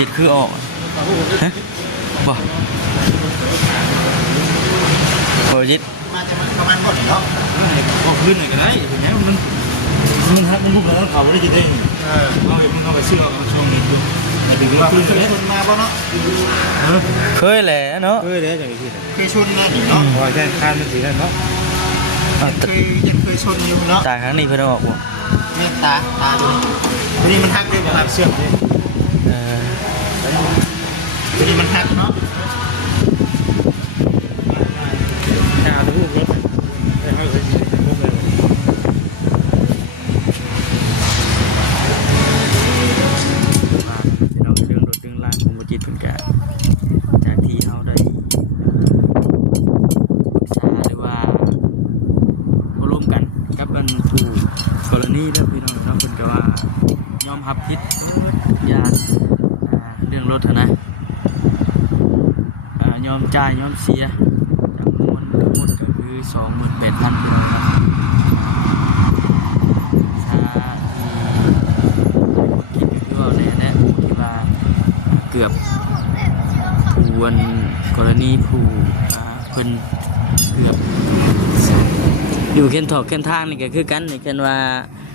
จิตคือออกฮะบ่จิตมาจะประมาณก่อนเนาะออกขึ้นหน่อยก็ได้อย่างเงี้ยมันฮักมันลุกแล้วเขาไม่ได้กินได้เราอย่าเพิ่งเข้าไปเชื่อเอาช่วงนี้ดูแต่ถึงว่าเคยชนมาป่ะเนาะเคยแหละเนาะเคยแล้วอย่างนี้เคยชนนะเนาะพอใช่ข้ามมันสีนั่นเนาะเคยชนอยู่เนาะตาครั้งนี้เพิ่นออกบ่เนี่ยตาดูวันนี้มันฮักด้วยความเชื่อมเลยวันนี้มันฮักเนาะรูปรถแต่เขาเคยมีรูปเลยเราเรื่องรถเรื่องล่างของจิตเพิ่นกะจากที่เฮาได้ปรึกษาหรือว่าร่วมกันกับผู้กรณีเด้อพี่น้องเนาะเพิ่นก็ว่ายอมรับผิดอย่างเรื่องรถนะยอมจ่ายยอมเสียจำนวนทั้งหมดก็คือ 28,000 พี่น้องครับถ้าคิดคือว่าเนี่ยนะที่ว่าเกือบผู้กรณีผู้เพิ่นเกือบอยู่เข็นถอกเข็นทางนี่ก็คือกันนี่กันว่า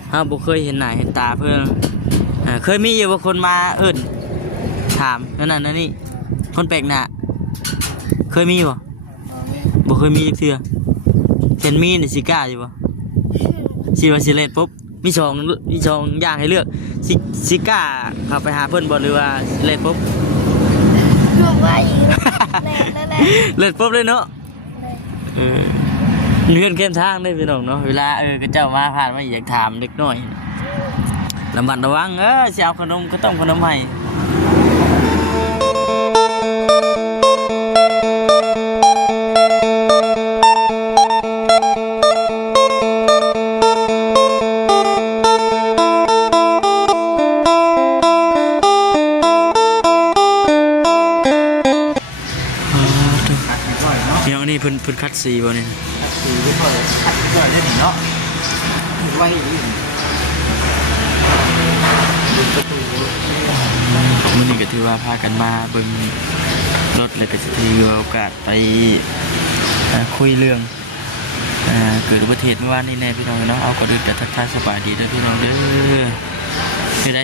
เฮาบ่เคยเห็นหน้าเห็นตาเพิ่นเคยมีอยู่ว่าคนมาเอิ้นถามนั่นน่ะนี่คนแปลกหน้าเคยมีบ่เคยมีเทื่อเห็นมีนี่สิกล้าอยู่บ่สิว่าสิเล่นปุ๊บมี2อย่างให้เลือกสิกล้าเข้าไปหาเพิ่นบ่หรือว่าเล่นปุ๊บดูไว้เล่นปุ๊บเลยเนาะเลื่อนเข้มทางได้พี่น้องเนาะเวลาก็เจ้ามาผ่านมาอยากถามเล็กน้อยระมัดระวังสิเอาขนมก็ต้องขนมให้เดี๋ยวนี่เพิ่นคัดสีบ่นี่สีไม่ค่อยคัดไม่ค่อยได้เนาะไว้อยู่มื้อนี้ก็ถือว่าพากันมาเบิ่งรถแล้วก็สิถือโอกาสไปคุยเรื่องเกิดอุบัติเหตุเมื่อวานนี้แน่พี่น้องเนาะเอาก่อนอื่นก็ทักทายสบายดีเด้อพี่น้องเด้อคือได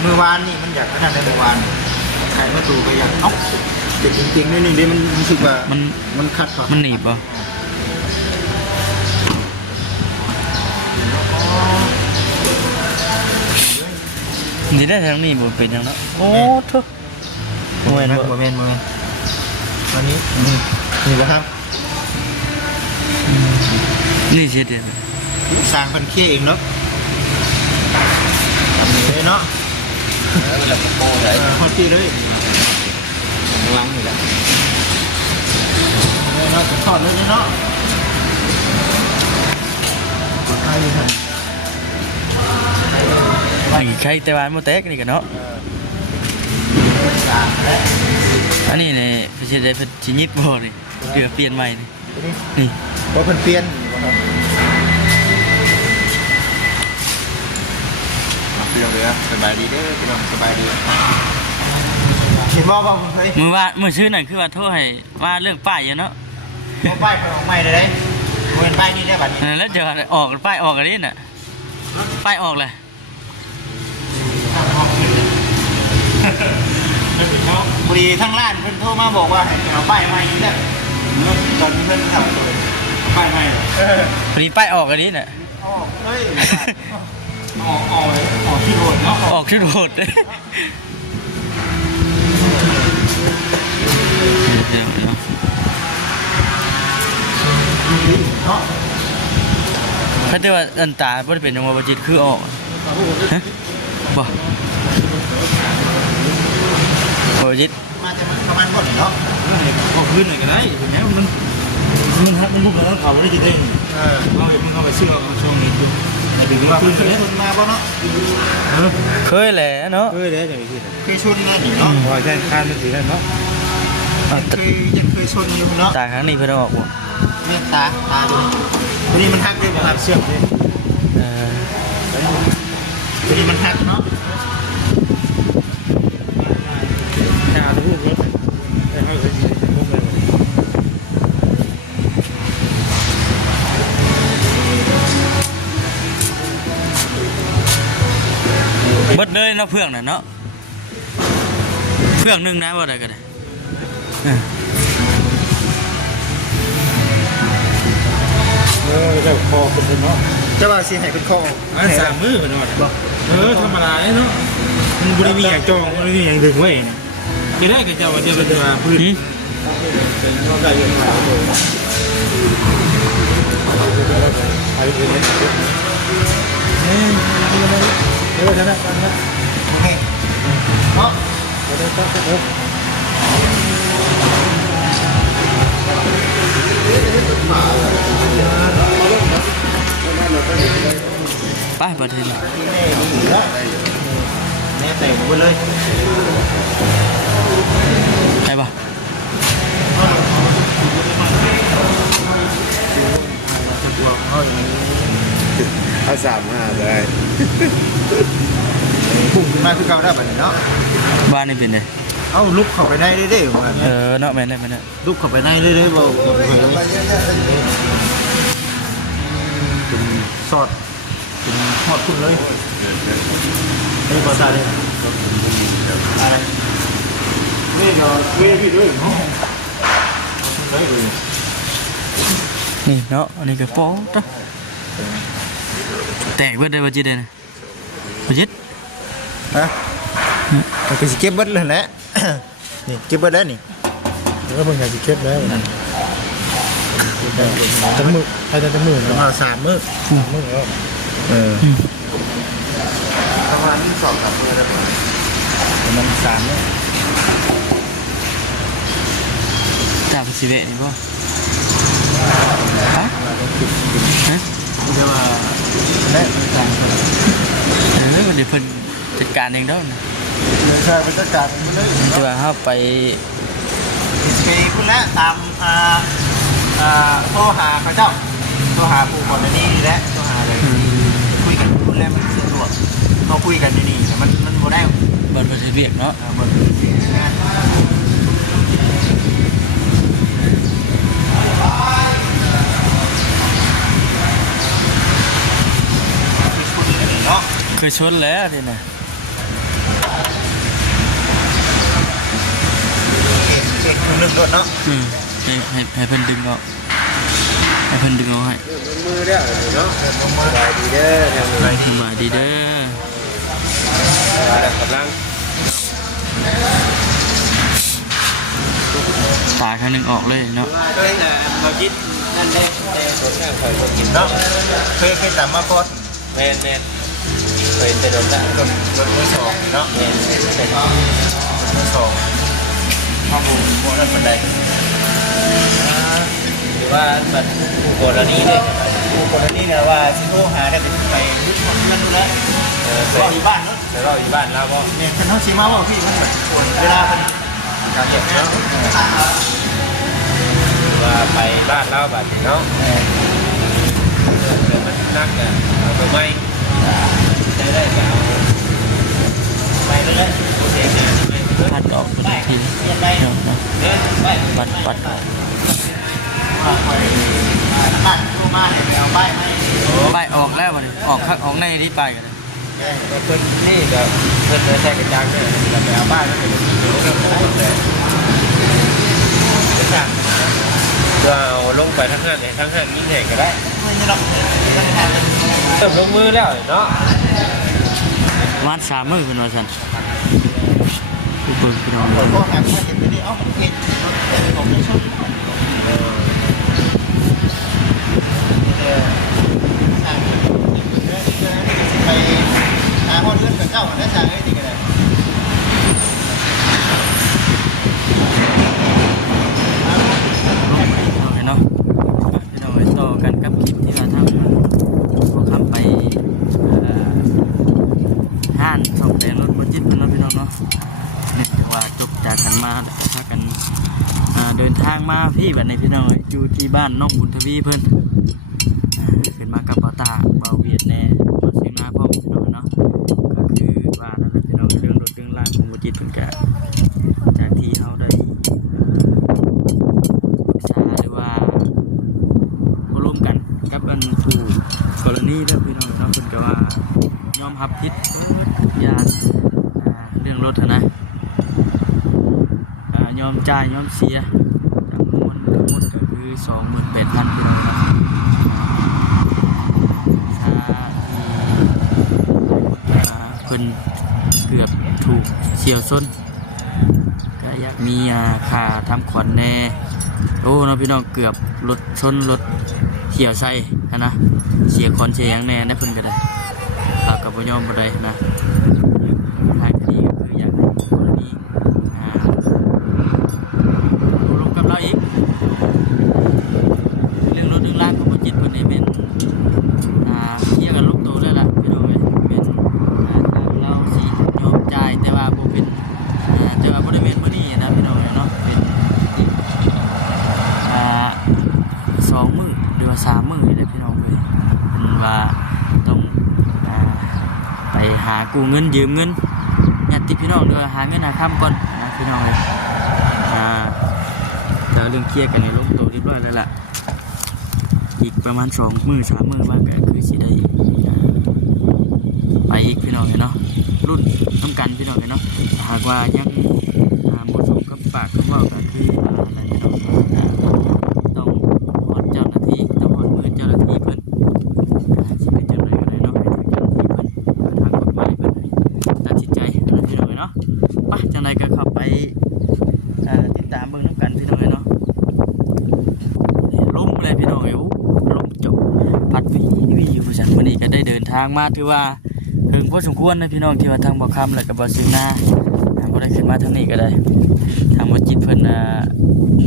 เมื่อวานนี่มันอยากขนาดในเมื่อวานใครมาดูก็อยากเอ้าเด็กจริงๆนี่มันรู้สึกว่ามันขัดก่อนมันหนีบป่ะนี่ได้ทางนี้บ่เป็นทางนั้นโอ้ทุกโมเมนต์วันนี้นี่บ่ครับนี่เสียเดียวสร้างคนเคี้ยเองเนาะทำนี้เลยเนาะแล้วก็โป้เลยคนที่เลยล้างนี่แหละเนาะทอดเลยเนาะใครทันนี่ใครแต่ว่าโมเต็กนี่กันเนาะอันนี้เนี่ยพี่เชษได้เป็นชิ้นยิบบ่นี่เดี๋ยวเปลี่ยนใหม่นี่เพราะเพิ่นเปลี่ยนพี่น้องเด้อสบายดีเด้อพี่น้องสบายดีเห็นว่าเฮ้ยมือชื่อหน่อยคือว่าโทษให้ว่าเรื่องป้ายเนาะป้ายออกใหม่เลยเป็นป้ายนี่ได้บัดนี้แล้วจะออกป้ายออกอะไรน่ะป้ายออกเลยพอดีทั้งร้านเพิ่นโทรมาบอกว่าให้เอาป้ายใหม่นี่แหละตอนนี้เพิ่นทำป้ายใหม่พอดีป้ายออกอะไรน่ะออกเฮ้ยออกที่โรดเนาะออกที่โรดเดี๋ยวเขาจะว่าอันตาบ่ได้เป็นยังว่าจิตคือออกฮะบ่จิตมาจะประมาณก่อนเนาะออกขึ้นหน่อยก็ได้อย่างเงี้ยมันฮักมันลุกแล้วเขาไม่ได้กินได้เราอย่าเพิ่งเข้าไปเชื่อเอาช่วงนี้ดูแต่ถึงว่าเคยชนมาป่ะเนาะเคยแหละเนาะเคยแล้วอย่างนี้เคยชนนะเนาะพอใช่ข้ามมันสีนั่นเนาะเคยชนอยู่เนาะตาครั้งนี้เพิ่นออกบ่เนี่ยตาดูวันนี้มันฮักด้วยความเชื่อมเลยวันนี้มันฮักเนาะ เลยเนาะเพื่องน่ะเนาะเพื่องนึงนะว่าได้ก็ได้จะคอเป็นเนาะ จะว่าสิให้เป็นข้อ สามมือเป็นเนาะธรรมดาเลยเนาะมันบริมีอย่างจองบริมีอย่างดึงไว้ก็ได้ก็จะว่าจะเป็นว่าพื้นไปประเทศนี้ แม่แต่งหมดเลย ไปป่ะ เอา35ได้ ปุ่มขึ้นมาคือเก่าได้บัดนี้เนาะ บ้านนี่เป็นไง เอ้าลุกเข้าไปได้เด้ๆว่า เนาะแม่นได้ ลุกเข้าไปได้เด้ๆบ่เป็นสอดเป็นฮอดคุณเลยนี่ภาษาเนี่ยอะไรนี่ก็เวทีด้วยเนาะได้เลย นี่เนาะอันนี้ก็โป๊ะจ้ะแตกเบิดได้บ่จิได้นะบ่จิต ฮะมันก็สิเก็บเบิดเลยแหละ นี่เก็บเบิดแล้วนี่ แล้วมึงอยากจะเก็บแล้วจังมือใครจะจังมือ ประมาณ3มื้อ มือแล้ว ประมาณ2-3มื้อได้ประมาณ3มื้อ ตามสิเวะนี่บ่ฮะ เดี๋ยวว่าและต่างๆ เดี๋ยวเพิ่นจัดการเองเด้อ เลยใช่บรรยากาศมันเลย จะว่าเฮาไป ไปพุ่นแล้วตามโทรหาเขาเจ้าโทรหาผู้คนนี้นี่แหละโทรหาเลยคุยกันพุ่นแล้วมันสะดวกเราคุยกันนี่แต่มันบ่ได้ เบิ่นเพิ่นสิเวียกเนาะ บ่งานเนาะ เคยชวนแล้วนี่นะ เช็คนึงก่อนเนาะ ให้เพิ่นดึงออกให้เพิ่นดึงเอาให้ มือเด้อเนาะสบายดีเด้อทำอะไร สบายดีเด้อก ำลัง ตาข้างหนึงออกเลยเนาะ ด้วยนะมาคิดนั่นได้แต่คนหน้าคอยมากิน เนาะเคยตามมาก่อน แม่นเคยจะโดนได้ รถมือสองเนาะ แม่นเป็น มือสองข้าวหมูโบราณบันได หรือว่าแบบผู้กรณีด้วย ผู้คนนี้เนี่ยว่าซิโร่หาได้ไปยึดของเงินดูแล ไป ก็อยู่บ้านเนาะ แล้วเราอยู่บ้านเราก็ เนี่ยคันเขาชี้มาว่าพี่มันเหมือนคนเวลามันการเหยียบเนาะ ว่าไปบ้านเราแบบนี้เนาะเดี๋ยวมันนักกันเอาไปไม่ได้ก็เอาไปเรื่อยๆเด็กเนี่ยไม่ พัดออกบนที เรียนได้ เนาะ เดินไป ปัดออก ว่าไปบ้านตัวมาเนี่ยไปเอาใบไหม ไปออกแล้วบัดนี้ออกข้างออกในที่ไปกัน เพิ่นนี่ก็เพิ่นใช้กระจังเนี่ยเราไปเอาบ้านแล้วไปกินเดี๋ยวก็ได้เลยกระจังเราลงไปทั้งห้างเนี่ยทั้งห้างยิ่งใหญ่ก็ได้ ไม่หรอกไม่ได้ เริ่มลงมือแล้วเนาะ วาด3มื้อเพิ่นว่าซั่นผู้เบิ่งพี่น้อง ผมก็หาที่มาเห็นไปนี่เอ้าเห็นรถแต่ของไม่ชอบไปหาห้องเลือดกับเจ้าได้จากไอ้ที่กันเลย เนาะพี่น้องต่อกันกับคลิปที่ว่าทำพอคำไปห้านส่องแต่รถบ่จิตเพิ่นเนาะพี่น้องเนาะเนี่ยว่าจบจากกันมาแล้วก็พากันเดินทางมาพี่บัดนี้พี่น้องอยู่ที่บ้านน้องบุญทวีเพิ่นขึ้นมากับเบาตาเบาเวียดแน่มาซื้อมาพร้อมพี่น้องเนาะก็คือว่านั่นแหละพี่น้องเรื่องรถเรื่องล่างของบ่จิตเพิ่นก็จากที่เฮาได้ปรึกษาหรือว่าร่วมกันกับผู้กรณีเด้อพี่น้องเนาะเพิ่นก็ว่า ยอมรับผิดทุกอย่างเรื่องรถนะยอมจ่ายยอมเสียทั้งหมดก็คือ 28,000พี่น้องครับเพิ่นเกือบถูกเฉี่ยวชนก็อยากมีค่าทำขวัญแน่โอ้น้องพี่น้องเกือบรถชนรถเฉี่ยวใส่นะเสียขวัญเสียอย่างแน่ได้เพิ่นก็ได้ข้ากับบ่ยอมบ่ได้นะท้ายคดีก็คืออยากให้กรณีลงกับเราอีกเรื่องรถเรื่องล่างของบ่จิตเพิ่นนี่เป็นเกี่ยวกับลูกโตแล้วล่ะพี่น้องเอ้ยเป็นทางเราสิยอมจ่ายแต่ว่าบ่เป็นแต่ว่าบ่ได้เป็นมื้อนี้นะพี่น้องเอ้ยเนาะเป็น2 มื้อหรือว่า3 มื้อนี่แหละพี่น้องเอ้ยเพิ่นว่าต้องไปหากู้เงินยืมเงินญาติพี่น้องเด้อหาเงินหาค้ำก่อนนะพี่น้องเอ้ยแต่เรื่องเคลียร์กันนี่ลงตัวเรียบร้อยแล้วล่ะอีกประมาณ2 มื้อ3 มื้อว่าก็คือสิได้ไปอีกพี่น้องเนาะรุ่นน้ำกันพี่น้องเนาะหากว่ายังหมดสมกับปากกับว่าก็คืออะไรพี่น้องต้องหอดเจ้าหน้าที่ต้องหอดมือเจ้าหน้าที่เพิ่นสิเป็นจังได๋ก็ได้เนาะให้ทางเจ้าหน้าที่เพิ่นทางกฎหมายเพิ่นให้ตัดสินใจนะพี่น้องเนาะไปจังไดก็เข้าไปติดตามเบิ่งน้ำกันพี่น้องเนาะลมเลยพี่น้องลมจบพัดวีอยู่ผู้ชันวันนี้ก็ได้เดินทางมาถือว่าถึงพอสมควรนะพี่น้องที่ว่าทางบ่อคำแล้วก็บ่อซื้อหน้าบ่ได้ขึ้นมาทางนี้ก็ได้ทางบ่จิตเพิ่น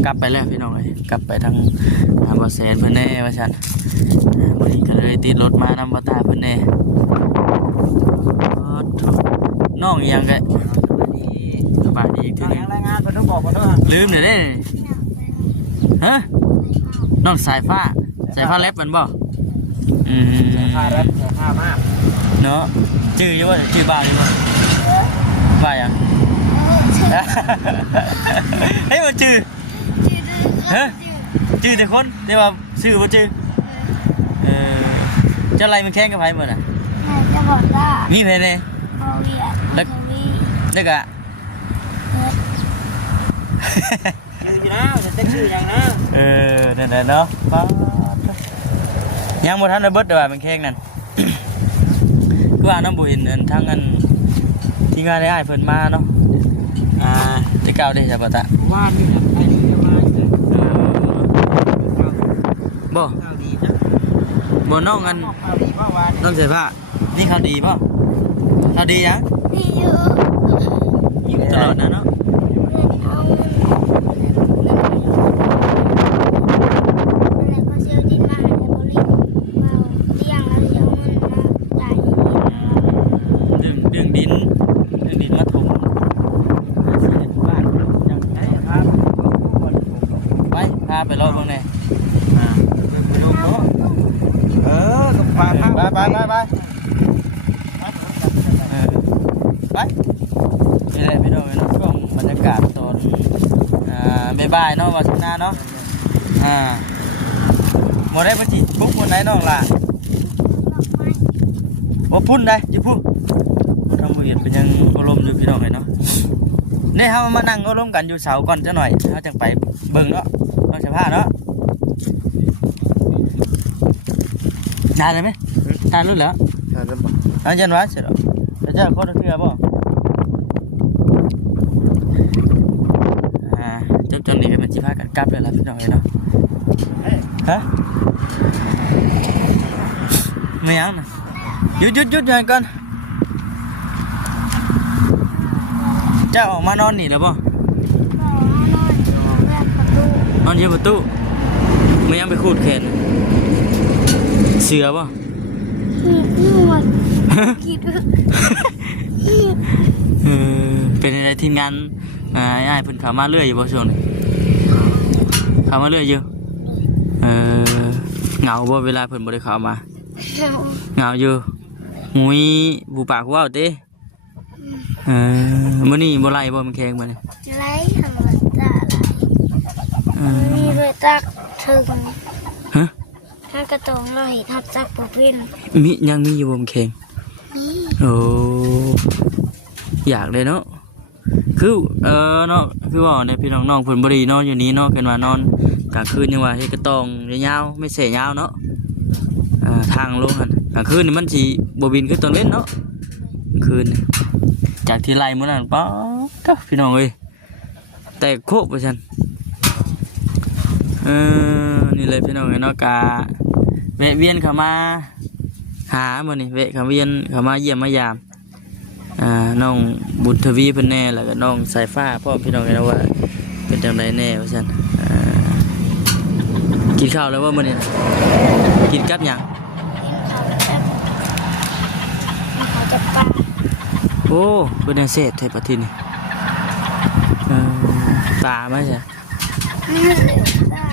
กลับไปแล้วพี่น้องเอ้ยกลับไปทางบ่แสนเพิ่นแน่ว่าซั่นวันนี้ก็เลยติดรถมานำบ่ตาเพิ่นแน่น้องอีหยังก็สบายดีคือรายงานเพิ่นต้องบอกบ่เด้อลืมเด้ฮะน้องสายฟ้าแลบมันบ่สายฟ้าแรปสายฟ้ามากเนาะชื่ออยู่ว่าชื่อบ้าอยู่บ่บ้ายังเฮ้ยมันชื่อฮะชื่อแต่คนแต่ว่าชื่อบ่ชื่อเจ้าไรมันแข่งกับไผมื้อน่ะจะบอกว่ามีไผเด้เอาเวียแล้วก็ชื่อนะจะชื่ออย่างนะนั่นแหละเนาะยังบ่ทันได้เบิดแต่ว่ามันแข่งนั่นคือว่าน้ำบุญทั้งที่งานได้อ้ายเพิ่นมาเนาะจะก้าวได้จ้ะบ่ตะว่านนี่ครับไอ้นี่จะมาบ่น้องน้องเสื้อผ้านี่ข่าวดีบ่ข่าวดียังดีอยู่ตลอดนะเนาะไปรอดบ้างเนี่ยก็พาไปไปนี่แหละพี่น้องเนาะช่วงบรรยากาศตอนบ่ายๆเนาะวันศุกร์หน้าเนาะหมดได้ปะจิปุ๊บหมดไหนน้องล่ะว่าพุ่นได้จิพุ่นทำมือเป็นยังอารมณ์อยู่พี่น้องเลยเนาะเนี่ยเขามานั่งอารมณ์กันอยู่เสาก่อนจะหน่อยเขาจังไปเบิ่งเนาะเราจะพาเนาะทานเลยไหมทานรู้แล้วทานแล้วบ่ทานยันวะเสร็จแล้วจะโคตรเถื่อบ่จบจนนี้มันจีพากันกลับเลยล่ะพี่น้องเนาะฮะไม่ยังนะหยุดอย่างก่อนเจ้าออกมานอนนี่แล้วบ่นอนอยู่ประตูไม่ยังไปขูดแขนเสือป่ะเป็นอะไรทีมงานไอ้เพิ่นขามาเรื่อยอยู่บ่ช่วงนี้ขามาเรื่อยอยู่เหงาบ่เวลาเพิ่นบ่ได้เข้ามาเหงาอยู่มุ้ยบูปากว่าวเต้มื้อนี้บ่ไล่บ่มันแข็งบ่นี่ไล่ธรรมดามีเวตักถึงถ้ากระตงเราเห็นทับจักปูพินมียังมีอยู่บ่มันแข็ง โอ้อยากเลยเนาะคือเนาะคือว่าเนี่ยพี่น้องๆเพิ่นบ่ได้นอนอยู่นี้เนาะเพิ่นว่านอนกลางคืนยังว่าเฮ็ดกระตองยาวๆไม่เสยยาวเนาะทางลงหั่นกลางคืนนี่มันสิบ่บินคือตอนเว้นเนาะกลางคืนจากที่ไล่มื้อนั้นป๊าดพี่น้องเอ้ยแต่โคกว่าซั่นนี่เลยพี่น้องเนาะกาแวะเวียนเข้ามาหามื้อนี้แวะเข้าเวียนเข้ามาเยี่ยมมายามน้องบุญทวีเพิ่นแน่แล้วก็น้องสายฟ้าพ่อพี่น้องเนาะว่าเป็นจังไดแน่ว่าซั่นกินข้าวแล้วว่ามื้อนี้กินกับหยัง เขาจะปา โอ้เป็นจังเศษแท้ปะทีนี่ตามั้ยจ้ะ ไม่เหลวได้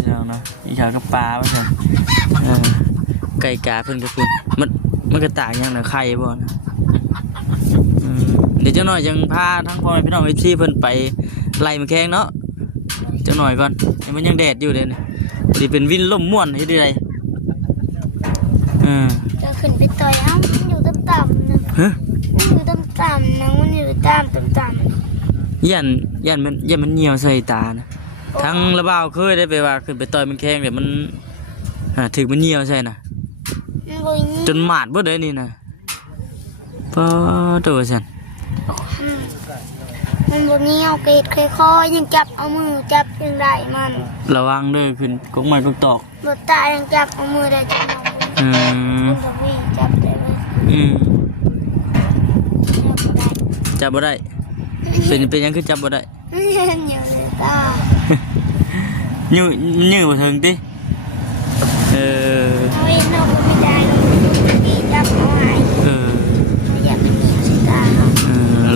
พี่น้องเนาะอีกข้าวกับปลาว่าซั่นไก่กาเพิ่นก็คุณมันก็ต่างหยังน่ะไข่บ่นะเดี๋ยวจังหน่อยจังพาทั้งพ่อแม่พี่น้อง FC เพิ่นไปไล่มาแข่งเนาะจังหน่อยก่อนมันยังแดดอยู่เด้นี่สิเป็นวินลมม่วนเฮ็ดได้จะขึ้นไปต่อยมันอยู่ต่ำๆนะ ฮะ มันอยู่ต่ำๆนะมันอยู่ต่ำยันมันเหี่ยวใส่ตานะทั้งระบ่าวเคยได้ไปว่าขึ้นไปต่อยมันแข้งเดี๋ยวมันถึงมันเหี่ยวใส่นะ มันบ่ย จนหมาดบ่ได้นี่นะพอตัวฉัน มันบ่เหนียวเกล็ดค่อยๆยังจับเอามือจับยังได้มัน ระวังเด้อขึ้นกกไม้กกตอก บ่ตายยังจับเอามือได้จับมันบ่มีจับได้เลยจับบ่ได้เป็นยังคือจับบ่ได้ อยู่ในตา ยื้อบ่ถึงติเอาเองเราก็ไม่ได้เราดีจับเอาไว้อยากเป็นหนีสิตาเนาะ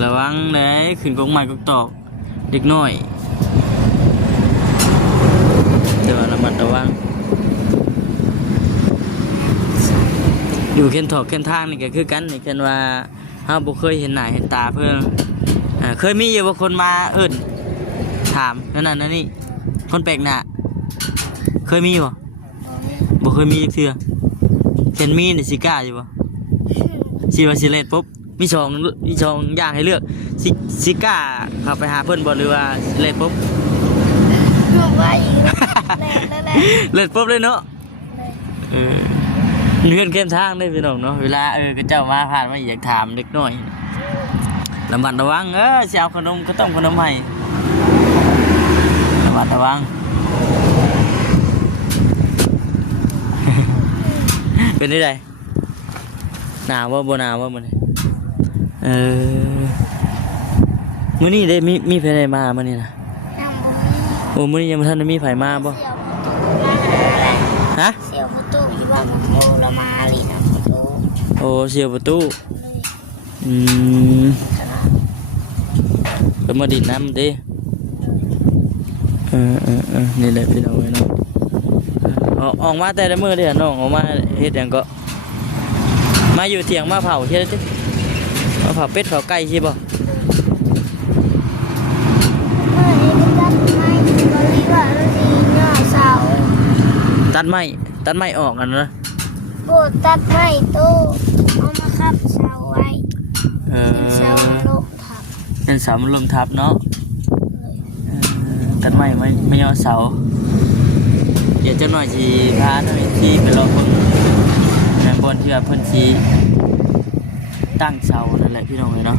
ระวังเด้ขึ้นกกไม้กกตอกเด็กน้อยแต่ว่าระมัดระวังอยู่เข็นถอกเข็นทางนี่ก็คือกันนี่เข็นว่าเฮาบ่เคยเห็นหน้าเห็นตาเพิ่นเคยมีอยู่ว่าคนมาเอิ้นถามนั่นนี่คนแปลกหน้าเคยมีบ่เคยมีเทื่อเห็นมีนี่สิกล้าอยู่บ่สิว่าสิเล่นปุ๊บมี2อย่างให้เลือกสิกล้าเข้าไปหาเพิ่นบ่หรือว่าเล่นปุ๊บ ลูกว่าอีกแล่ เล่นปุ๊บเลยเนาะเพื่อนเข้มทางได้พี่น้องเนาะเวลาก็เจ้ามาผ่านมาอยากถามเล็กน้อยระมัดระวังสิเอาขนมก็ต้องขนมให้ระมัดระวัง เป็นได้ไดหนาวว่าบ่หนาวว่ามันมื้อนี้ได้มีไผได้มามื้อนี้นะ ๆ โอ้มื้อนี้ยังบ่ทันได้มีไผมาบ่ฮะ เสียวประตูอยู่บ้านมันโมละมาลีนะประตู โอ้เสียวประตูก็มาดินน้ำดินี่แหละพี่น้องเนาะออกมาแต่ละมื้อเด้อน้องออกมาเฮ็ดหยังก็มาอยู่เถียงมาเผาเฮ็ดติมาเผาเป็ดเผาไก่ใช่บ่ตัดไม้ออกกันนะ โบตัดไม้ตู้เอามาขับเสาไว้เสาโลกทับ เป็นเสามันลมทับเนาะตัดไม้ไม่ยอเสาเดี๋ยวจะหน่อยสิพาทั้งที่ไปรอคนบนที่ว่าเพิ่นสิตั้งเสานั่นแหละพี่น้องเนาะ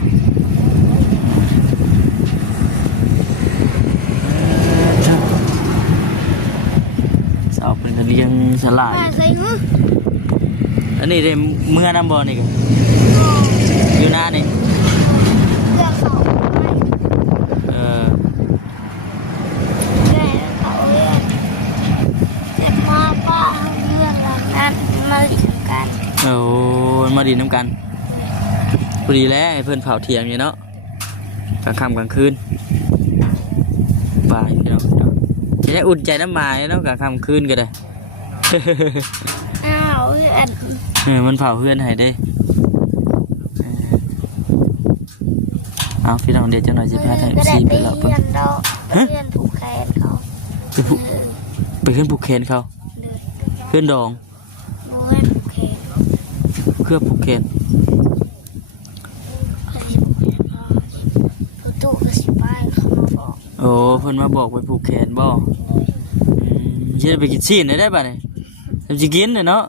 เสาเป็นเรียงสลาย มาใส่หู อันนี้ได้เมื่อน้ำบ่อนี่ก็อยู่หน้านี่ เลือกเขาได้เขาเลือกแต่มาป้าเลือกแล้วกันมาดิกัน โอ้มาดีน้ำกันพอดีแล้วเพื่อนเผาเทียมอยู่เนาะกลางค่ำกลางคืนบ่ายเนาะจะได้อุ่นใจน้ำหมายเนาะกลางค่ำคืนก็ได้ อ้าวมันเผาเพื่อนให้ได้เอาพี่น้องเดี๋ยวจะหน่อยสิพาทางซีไปแล้ว เรียนดอกเรียนผูกแขนเขา ไปขึ้นผูกแขนเขา เพื่อนดอง โอ้ยโอเค เครือผูกแขน ประตูก็สิไปเขามาบอก โอ้เพิ่นมาบอกไปผูกแขนบ่สิได้ไปกินซีนได้บัดนี้ทำสิกินเด้อเนาะ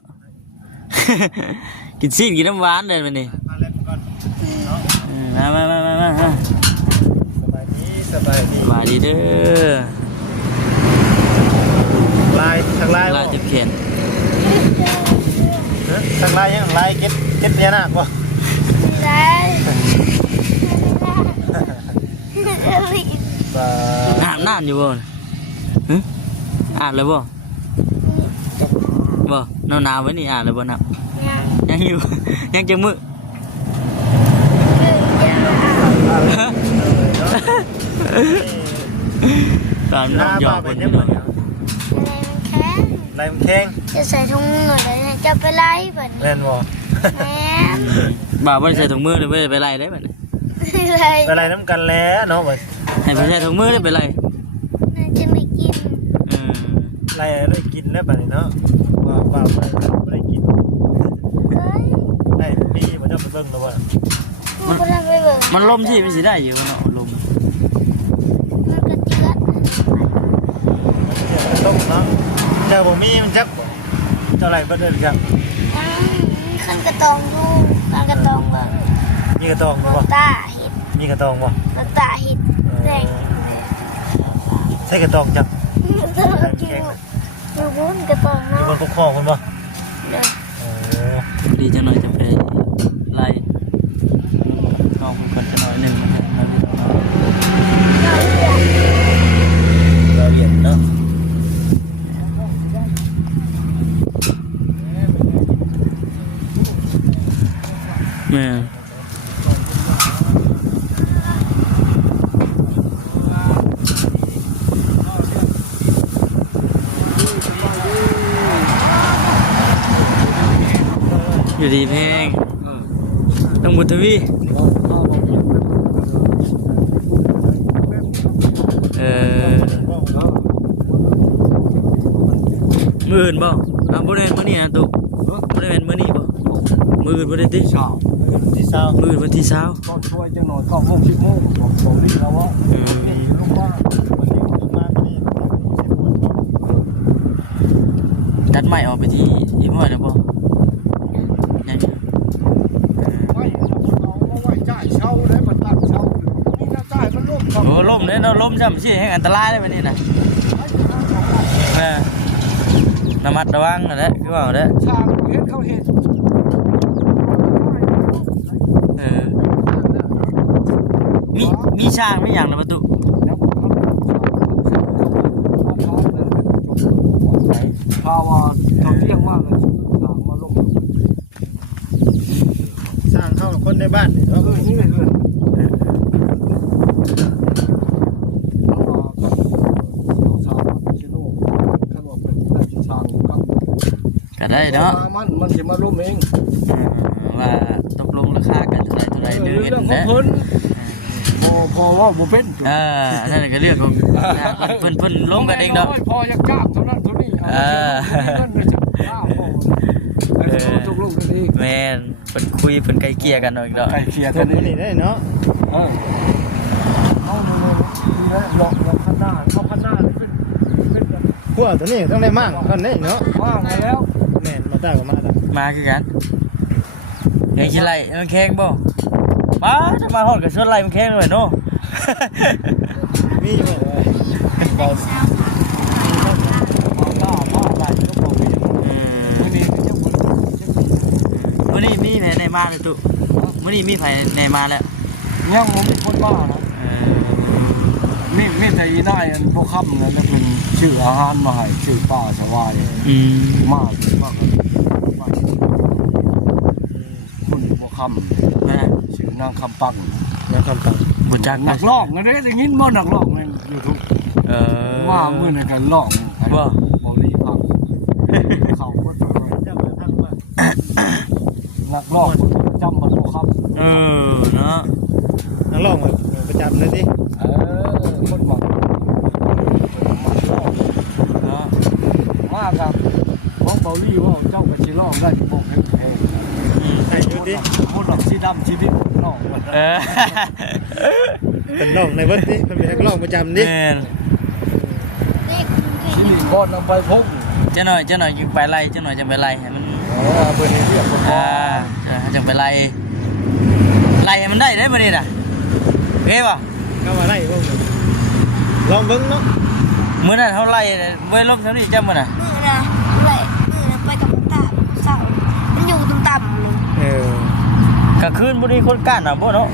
กินซีนกินน้ำหวานเลยบัดนี้มา สบายดี มาดีเด้อ ลายทางลาย ลายเจ็บแขน ทางลายยังลายเก็บพญานาคบ่ ได้ อาบน้ำอยู่บ่น่ะหึอาบแล้วบ่บ่หนาวๆไว้นี่อาบแล้วบ่น้ำยังอยู่ ยังจะมื้อ ตามน้องหยอกเพิ่นอยู่เนาะ ลายมันแข็ง จะใส่ถุงมือเลยจะไปไล่แบบนี้ แม่นบ่ แม่ บ่าวบ่ได้ใส่ถุงมือเลยบ่ได้ไปไล่ได้บัดนี้ ไล่ อะไรน้ำกันแล้วเนาะบ่ ให้เพิ่นใส่ถุงมือได้ไปไล่ จะไม่กิน ไล่ได้กินแล้วบัดนี้เนาะว่าบ่ได้กิน เฮ้ย ได้มีบ่จะไปเบิ่งแล้วว่า มันก็ได้ไปเบิก มันลมสิมันสิได้อยู่เนาะลม มันก็เจือด ต้องเนาะเจ้าบ่มีมันจักบ่เจ้าไรบ่ได้ครับ ขันกระตองดูขันกระตองเบิก มีกระตองบ่ ตาเห็ด มีกระตองบ่ ตาเห็ดแดง ใช่กระตองจัก ดูบุ้นกระตอง อยู่ เนาะ บนคอเพิ่นบ่ เด้อ ดีจังหน่อยจะไปไล่น้องเพิ่นก่อนจะหน่อยหนึงนะครับ เราเรียนเนาะ แม่อยู่ดีแพงต้องบุญทวีมื้ออื่นบ่อ้าวบ่ได้มื้อนี้นะตุ๊บ่ได้เป็นมื้อนี้บ่มื้ออื่นบ่ได้ติ ที่เศร้า มื้ออื่นวันที่20 ก็ช่วยจังหน่อย9 โมง 10 โมงบอกดีแล้วว่าลูกบ้านวันนี้ลูกบ้านนี่ ตัดไม้ออกไปที่อีห้อยแล้วบ่ยังอยู่ ไม่เอาไว้จ่ายเช่าแล้วมันตั้งเช่านี่น่าจ่ายมันล่มครับ โอ้ล่มเด้อเนาะล่มซ้ำสิแห่งอันตรายเด้อบัดนี้น่ะระมัดระวังนั่นแหละคือว่าเด้อ ช่างเฮ็ดเขาเฮ็ด มีช้างมีหยังในประตู ข่าวว่าเขาเที่ยงมากเลยช่างมาลงสร้างเข้าคนในบ้านนี่นี่เลยเพื่อนก็ได้เนาะ มันจะมาล้มเอง ว่าตกลงราคากันเท่าไหร่เดือน เรื่องของ นะ เพิ่นพอว่าบ่เป็น นั่นก็เรื่องของเพิ่นลงกันเองเนาะ พอจะกล้าเท่านั้นเท่านี้ตกลงกันเอง แม่นเพิ่นคุยเพิ่นไกลเกลี่ยกันเนาะอีกเนาะ ไก่เคียกันนี่ได้เนาะเอาเลยหลอกพันหน้าเขาพันหน้าเลยเป็นพวกตัวนี้ต้องได้มั่งกันนี่เนาะมั่งแล้วแม่นมาได้ก็มาแล้ว มาคือกันเดี๋ยวสิไล่มันแข็งบ่มาจะมาฮอดกับชวนไล่มันแข็งหน่อยเนาะ มีอยู่เลยเบาเบาได้ก็บอกวันนี้เจ้าคน มื้อนี้มีแผนในมาเลยตุมื้อนี้มีแผนในมาแล้ว ยังผมเป็นคนบ้านะไม่แต่ยีได้อันพวกค่ำนะจะเป็นชื่ออาหารมาให้ชื่อป้าสวายมากคุณพวกค่ำ นะ ชื่อนางคำปังนางคำปัง บ่จัก นักร้องนะได้ยินบ่นักร้องในยูทูบว่ามือในการร้องบ่บริพังเขาก็จะนักร้องจำมันพวกค่ำเนาะ นักร้องประจำเลยดิคนบอกมากครับของเบา ดิ หมดดอกสีดำชีวิตน้อง เป็นน้องในวัดดิมันเป็นนักร้องประจำดิ แม่น นี่ ชีวิตบอดนำไปพก เจ้าหน่อยจึงไปไล่เจ้าหน่อยจะไปไล่ให้มัน เปิดเรียกคน จังไปไล่ให้มันได้บ่นี่น่ะเฮ้ยบ่ เข้ามาไล่บ้างลองเบิ้งเนาะ มื้อนั้นเฮาไล่บ่ลบเท่านี้จ้ามื้อน่ะ มือนะไปตำตาเสามันอยู่ต่ำๆนี่ กลางคืนบ่มีคนกั้นน่ะบ่เนาะ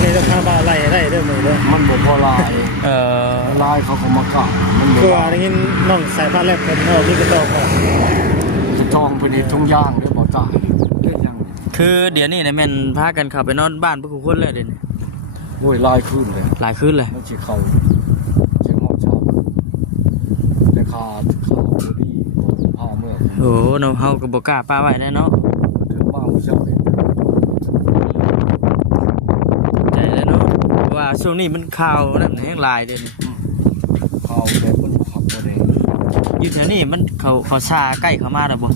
นี่ต้องพาบ่าไล่ได้เด้อมื้อเด้อ มันบ่พอลาย ลายเขาก็มากะมัน คือว่าได้ยินน้องสายฟ้าแลบเพิ่นเฮามีกระตอกว่า จะจองไปในทุ่งย่างหรือบ่ตายเรื่องยัง คือเดี๋ยวนี้เนี่ยแม่นพากันเข้าไปนอนบ้านพวกคนเลยเดี๋ยวนี้ โอ้ยลายขึ้นเลย หลายคืนเลย มันสิเข้าเสียงหอดชอบแต่ขาบ่ดีพาเมื่อ โอ้เนาะเฮาก็บ่กล้าป้าไว้ได้เนาะ ถึงบ้านผู้เช่าเอง ใจเลยเนาะว่าช่วงนี้มันข่าวนั่นแห้งหลายเดี๋ยวนี้ เขาแบบมันขับบ่ได้ อยู่แถวนี้มันเขาซาใกล้เข้ามาแล้วบ่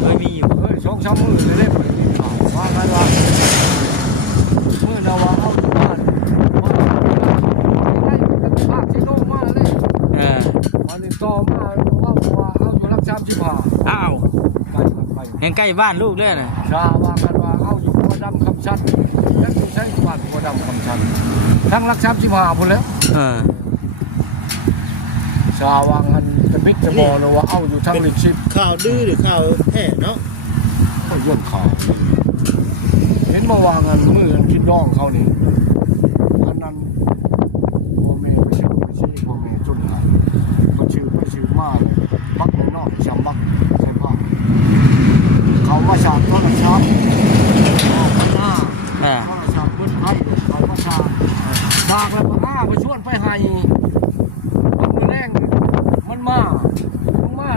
เคยมีอยู่ เฮ้ย2-3มื้อเลยเด้ไปข่าวว่าไงว่ามื้อน่ะว่าเอาอยู่บ้านได้ภาคที่โลกมาเลย วันนี้ต่อมาว่าเอาอยู่รัก35 อ้าว ใกล้ไป แห่งใกล้บ้านลูกเลยน่ะ ชาว่ากันว่าเอาอยู่หัวดำคำชัดแล้วอยู่ใช้บ้านหัวดำคำชัดทั้งรัก35พุ่นแล้วชาวางกันจะพิจะบอเลยว่าเอาอยู่ทั้งลิชิป ข่าวดื้อหรือข่าวแท้เนาะ ก็ย่นข่าวเห็นมาวางกันมือกันคิดน้องเขานี่อันนั้นโมเมไปชื่อโมเมจุนนะก็ชื่อมาบักนอกจำบักใช่ป่ะเขามาฉาบต้นช้ำหน้า ต้นช้ำเบิ้ลไผ่เขามาฉาบฉากแล้วมาไปชวนไปให้มันมือแรงมันมา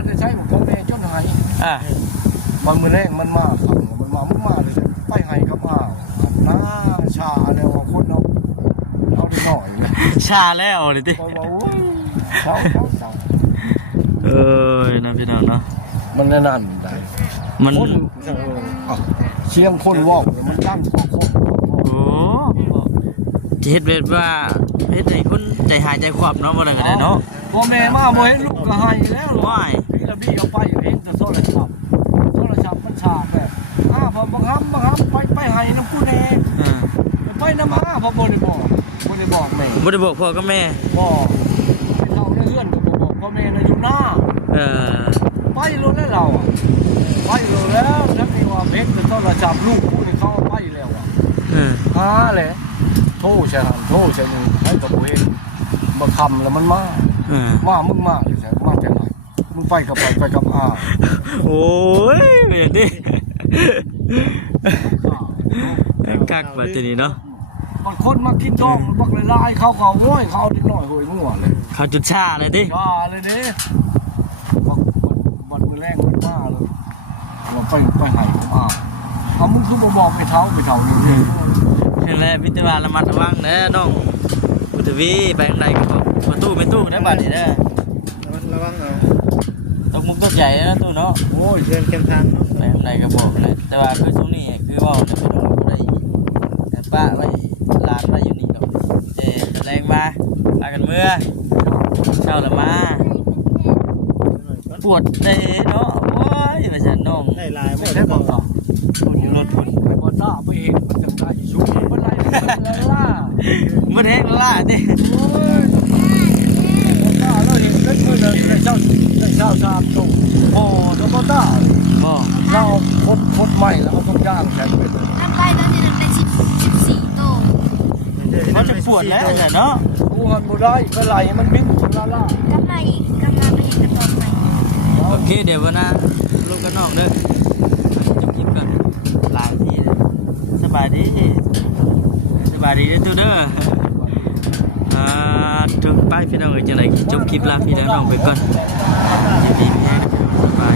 จะใช้ของพ่อแม่จนหายมันมือแรงมันมาขังมันมาเลยไปให้กับหน้าชาแล้วคนเอาได้หน่อยเลย ชาแล้วเลยติ เช้านะพี่น้องเนาะ มันนั่นได้มันเชียงคนว่ามันตั้งกว่าคน โอ้เฮ็ดแบบว่าเฮ็ดให้คนใจหายใจคว่ำเนาะบ่ได้กันเนาะ พ่อแม่มาบ่เห็นลูกก็ให้แล้วหรอพี่ละพี่เอาไปเองแต่โทรศัพท์มันฉากแบบพอบังคับไปให้น้ำกูแน่ไปน้ำพอบ่ได้บอกแม่ บ่ได้บอกพ่อกับแม่ บอกเท่าในเฮือนก็บอกพ่อแม่อยู่หน้าไปลงแล้วเราไปลงแล้วนักนี่ว่าเพชรแต่โทรศัพท์ลูกกูนี่เขาไปแล้วเลยโทรใช่ให้กับเวรมาคำแล้วมันมามึงมาอยู่ใช่มาจากไหนมึงไปกับโอ้ยอย่างนี้กักแบบนี้เนาะ บางคนมากินดองมันบักลายเขาโว้ยเขาดิหน่อยโวยมั่วเลย เขาจุดชาเลยดิ ชาเลยเด้บัดมือแรงมันมาเลยเราไปหายเอามึงคือบอกไปเท้านี่เลย นั่นแหละวิทยาระมัดระวังเด้อน้องพุทธวีไปข้างในก็บอกประตูไม่ตู้ได้บัดนี้เด้อ ระวังเอา ตกมุกตกใจนะตู้เนาะ โอ้ยเดินเข้มทางเนาะ ไปข้างในก็บอกเลยแต่ว่าคือช่วงนี้คือว่าจะไปดูอะไรแต่ป้าไว้ร้านไว้อยู่นี่กับแรงมาพากันเมื่อเช้าละมาปวดได้เนาะโอ้ยมาฉันน้อง ได้ลาย ไม่ได้บอกคนอยู่รถพุ่นไปบนหน้าไปเห็นมันจะได้ชุบมันไรล่า มันแห้งล่าดิ โอ้ยบนหน้าเราเห็นกันเมื่อในเช้าชามตรงโอ้ตัวบนหน้า บ่ เราคนใหม่แล้วเอาต้องย่างแข็งไปเลย ทำไรแล้วเนี่ยได้14โต มันจะปวดแล้วเนาะ กูหันบ่ได้ก็ไหลมันวิ่งล่า กำไรไปเห็นกระตอกใหม่ โอเคเดี๋ยววันน่ะลูกกันน้องเด้อจะกินก่อนหลายทีสบายดีเด้อตู้เด้อถึงไปพี่น้องเอ้ยจังได๋จบคลิปลาพี่แล้วน้องไปก่อนอย่าดีแม่สบาย